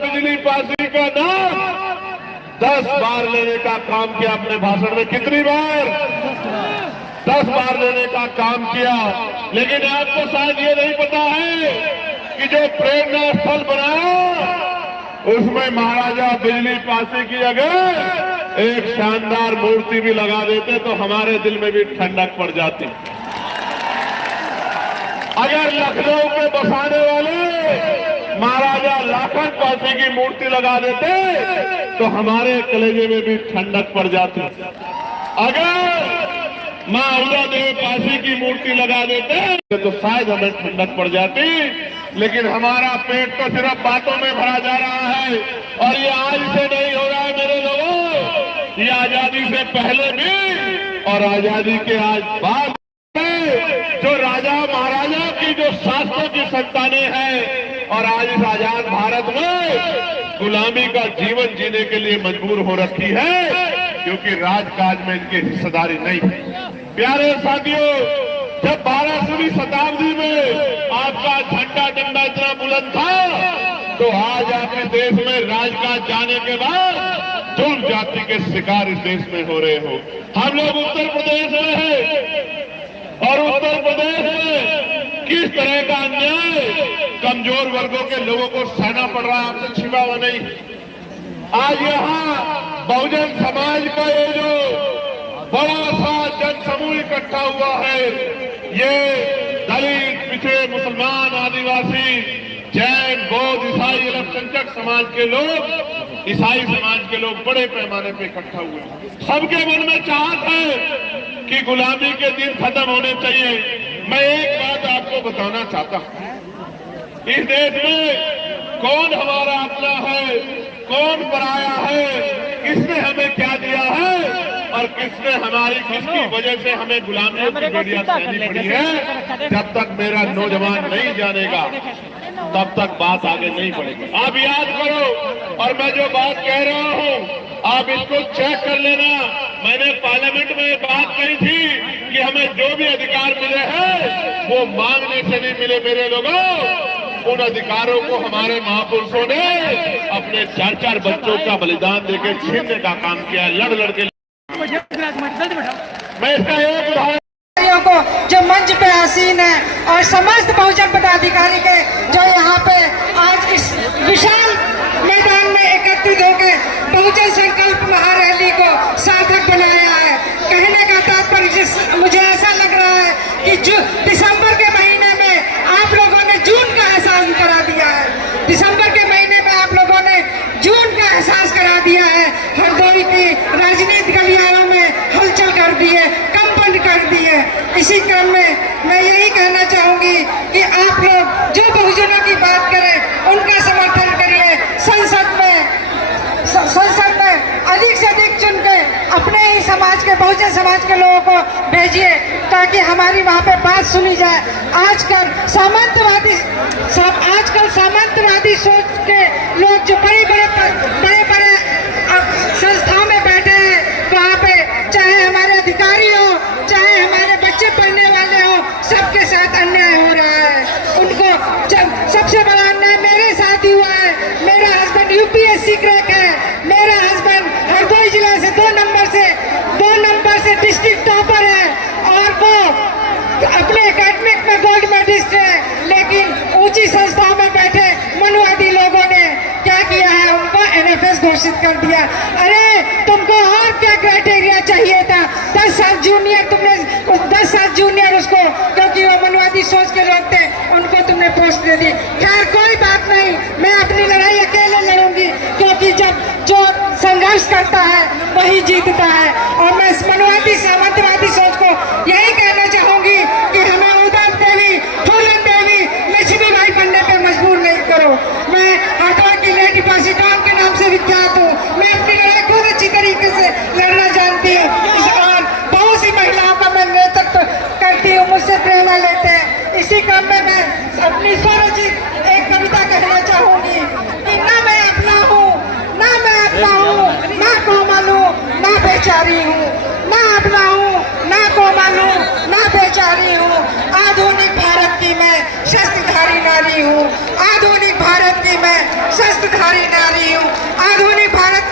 बिजली पासी का नाम 10 बार लेने का काम किया अपने भाषण में। कितनी बार? 10 बार लेने का काम किया। लेकिन आपको शायद ये नहीं पता है कि जो प्रेरणा स्थल बनाया उसमें महाराजा बिजली पासी की जगह एक शानदार मूर्ति भी लगा देते तो हमारे दिल में भी ठंडक पड़ जाती। अगर लखनऊ के बसाने वाले महाराजा लाखन पासी की मूर्ति लगा देते तो हमारे कलेजे में भी ठंडक पड़ जाती। अगर मां उदा देव पासी की मूर्ति लगा देते तो शायद हमें ठंडक पड़ जाती। लेकिन हमारा पेट तो सिर्फ बातों में भरा जा रहा है और ये आज से नहीं हो रहा है मेरे लोगों, ये आजादी से पहले भी और आजादी के आज बाद जो राजा महाराजा की जो शास्त्रों की संतानें हैं और आज इस आजाद भारत में गुलामी का जीवन जीने के लिए मजबूर हो रखी है क्योंकि राजकाज में इनकी हिस्सेदारी नहीं है। प्यारे साथियों, जब 12वीं शताब्दी में आपका झंडा डंडा इतना बुलंद था तो आज आपके देश में राजकाज जाने के बाद जुल्म जाति के शिकार इस देश में हो रहे हो। हम लोग उत्तर प्रदेश में हैं और उत्तर प्रदेश में किस तरह का अन्याय कमजोर वर्गों के लोगों को सहना पड़ रहा है आपसे छिपा हुआ नहीं। आज यहाँ बहुजन समाज का ये जो बड़ा सा जनसमूह इकट्ठा हुआ है, ये दलित, पिछड़े, मुसलमान, आदिवासी, जैन, बौद्ध, ईसाई, अल्पसंख्यक समाज के लोग, ईसाई समाज के लोग बड़े पैमाने पे इकट्ठा हुए। सबके मन में चाहत है कि गुलामी के दिन खत्म होने चाहिए। मैं एक बात आपको बताना चाहता हूं, इस देश में कौन हमारा अपना है, कौन पराया है, किसने हमें क्या दिया है और किसने किसकी वजह से हमें गुलामियों की बेड़ियां सहनी पड़ी है, जब तक मेरा नौजवान नहीं जानेगा तब तक बात आगे नहीं बढ़ेगी। आप याद करो और मैं जो बात कह रहा हूं आप इसको चेक कर लेना। मैंने पार्लियामेंट में बात कही थी कि हमें जो भी अधिकार मिले हैं वो मांगने से नहीं मिले मेरे लोगों, उन अधिकारों को हमारे महापुरुषों ने अपने 4-4 बच्चों का बलिदान देकर छीनने का काम किया है, लड़ लड़ के। मैं इसका एक उदाहरण को जो मंच पे आसीन है और समस्त बहुजन पदाधिकारी के जो यहाँ पे आज इस विशाल मैदान में एकत्रित होकर बहुजन संकल्प महारैली को सार्थक बनाया है। कहने का तात्पर्य मुझे ऐसा लग रहा है कि दिसंबर के महीने में आप लोगों ने जून का एहसास करा दिया है। दिसंबर के महीने में आप लोगों ने जून का एहसास करा दिया है। हरदोई की राजनीतिक गलियारों में हलचल कर दी है, कंपन कर दी है। इसी क्रम में मैं यही कहना चाहूंगी कि आप लोग जो बहुजनों की बात करें उनका समर्थन करिए। संसद में अधिक से अधिक चुन के अपने ही समाज के, बहुजन समाज के लोगों को भेजिए ताकि हमारी वहाँ पे बात सुनी जाए। आजकल सामंतवादी सोच के लोग जो बड़े संस्थाओं में बैठे हैं, वहाँ पे चाहे हमारे अधिकारी हो, चाहे हमारे बच्चे पढ़ने वाले हो, सबके साथ अन्याय हो रहा है। उनको सबसे बड़ा अन्याय मेरे साथ ही हुआ है। मेरा हस्बैंड यूपीएससी क्रैक है, मेरा हस्बैंड हरदोई जिला से 2 नंबर से डिस्ट्रिक्ट टॉपर है और वो अपने एकेडमिक में गोल्ड मेडलिस्ट है। लेकिन ऊंची संस्थाओं में बैठे मनुवादी लोगों ने क्या किया है, उनको एनएफएस घोषित कर दिया। अरे तुमको और क्या क्राइटेरिया चाहिए था? 10 साल जूनियर तुमने 10 साल जूनियर उसको, क्योंकि वो मनुवादी सोच के लोग थे, उनको तुमने पोस्ट दे दी। खैर कोई बात नहीं, मैं अपनी लड़ाई अकेले लड़ूंगी क्योंकि जब जो संघर्ष करता है वही जीतता है। और मैं इस मनुवादी सामंतवादी सोच को यही कहना चाहूंगी कि हमें उदय देवी, फूलन देवी, लक्ष्मीबाई बनने पे मजबूर नहीं करो। मैं हरदोई की लेडी पासीटान के नाम से विख्यात हूँ। मैं अपनी लड़ाई खूब अच्छी तरीके से लड़ना जानती हूँ और बहुत सी महिलाओं का मैं नेतृत्व करती हूँ, मुझसे प्रेरणा लेते हैं। इसी क्रम में मैं अपनी स्वरचित एक कविता कहना चाहूंगी कि ना मैं अपना हूँ, ना मैं अपना हूँ, ना कोमल हूँ, ना बेचारी हूँ, ना अपना हूँ, ना कोमल हूँ, ना बेचारी हूँ। आधुनिक भारत की मैं शस्त्रधारी नारी हूँ, आधुनिक भारत की मैं शस्त्रधारी अधिकारी